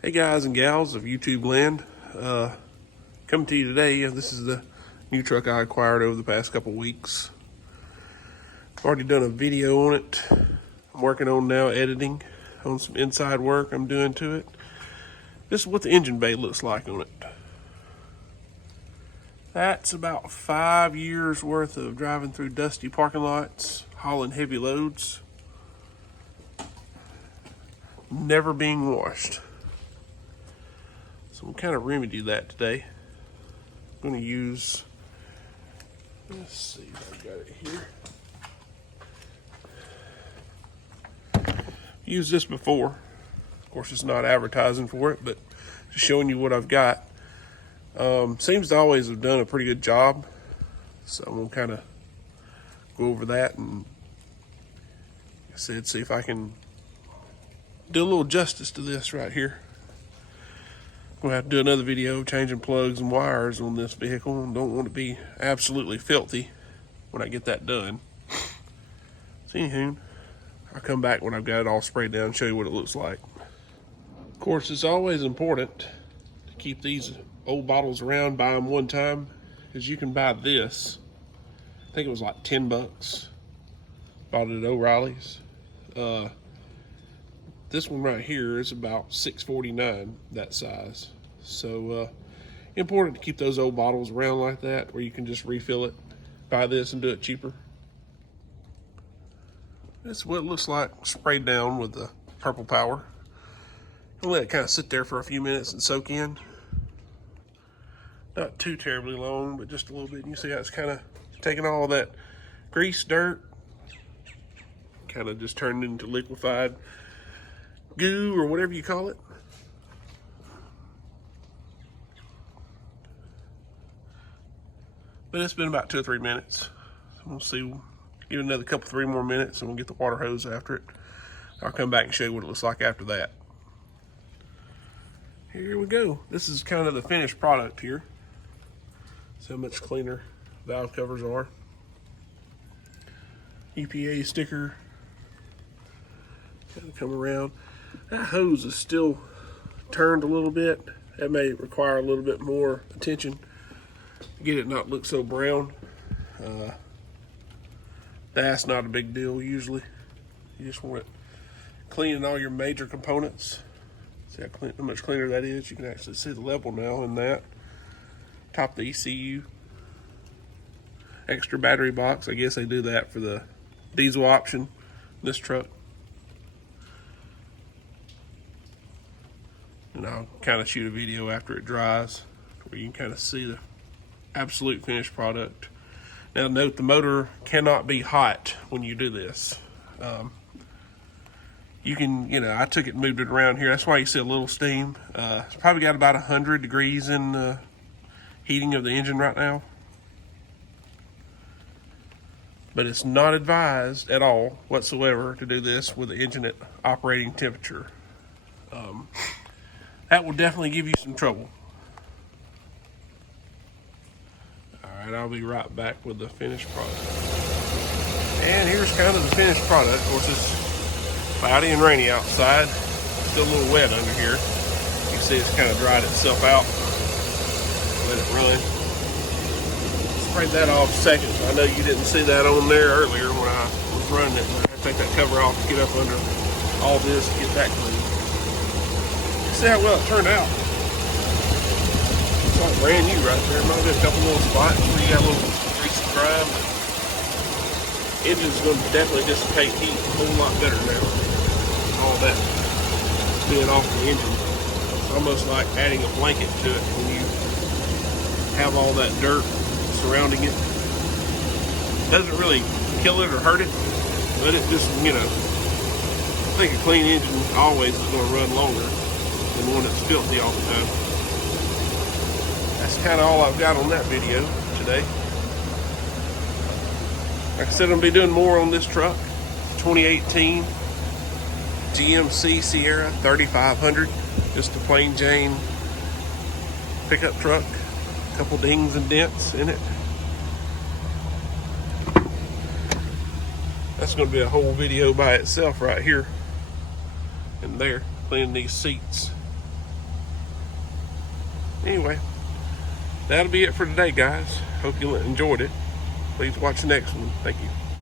Hey guys and gals of YouTube land, coming to you today. This is the new truck I acquired over the past couple weeks. I've already done a video on it. I'm working on now editing on some inside work I'm doing to it. This is what the engine bay looks like on it. That's about 5 years worth of driving through dusty parking lots, hauling heavy loads, never being washed. So we'll kind of remedy that today. I'm going to use, let's see if I got it here. Used this before. Of course, it's not advertising for it, but just showing you what I've got. Seems to always have done a pretty good job. So I'm going to kind of go over that and, like I said, see if I can do a little justice to this right here. We'll have to do another video changing plugs and wires on this vehicle. Don't want to be absolutely filthy when I get that done. So anywho, I'll come back when I've got it all sprayed down and show you what it looks like. Of course, it's always important to keep these old bottles around, buy them one time, because you can buy this. I think it was like 10 bucks. Bought it at O'Reilly's. This one right here is about $6.49, that size. So important to keep those old bottles around like that, where you can just refill it, buy this and do it cheaper. That's what it looks like sprayed down with the purple power. I'll let it kind of sit there for a few minutes and soak in. Not too terribly long, but just a little bit. You see how it's kind of taking all that grease, dirt, kind of just turned into liquefied goo or whatever you call it. But it's been about 2 or 3 minutes. So we'll see, give it another couple, 3 more minutes and we'll get the water hose after it. I'll come back and show you what it looks like after that. Here we go. This is kind of the finished product here. See how much cleaner valve covers are. EPA sticker. Kind of come around. That hose is still turned a little bit. That may require a little bit more attention to get it not look so brown. That's not a big deal usually. You just want it cleaning all your major components. See how much cleaner that is? You can actually see the level now in that. Top of the ECU. Extra battery box. I guess they do that for the diesel option in this truck. And I'll kind of shoot a video after it dries where you can kind of see the absolute finished product. Now note, the motor cannot be hot when you do this. You can, I took it and moved it around here. That's why you see a little steam. It's probably got about 100 degrees in the heating of the engine right now. But it's not advised at all whatsoever to do this with the engine at operating temperature. That will definitely give you some trouble. Alright, I'll be right back with the finished product. And here's kind of the finished product. Of course, it's cloudy and rainy outside. Still a little wet under here. You can see it's kind of dried itself out. Let it run. Sprayed that off second. I know you didn't see that on there earlier when I was running it. I had to take that cover off to get up under all this to get that clean. See how well it turned out. It's like brand new right there. Might be a couple little spots where you got a little grease and grime. Engine's going to definitely dissipate heat a whole lot better now. All that being off the engine. It's almost like adding a blanket to it when you have all that dirt surrounding it. Doesn't really kill it or hurt it, but it just, I think a clean engine always is going to run longer than one that's filthy all the time. That's kind of all I've got on that video today. Like I said, I'm going to be doing more on this truck. 2018 GMC Sierra 3500. Just a plain Jane pickup truck. A couple dings and dents in it. That's going to be a whole video by itself right here and there, cleaning these seats. Anyway, that'll be it for today, guys. Hope you enjoyed it. Please watch the next one. Thank you.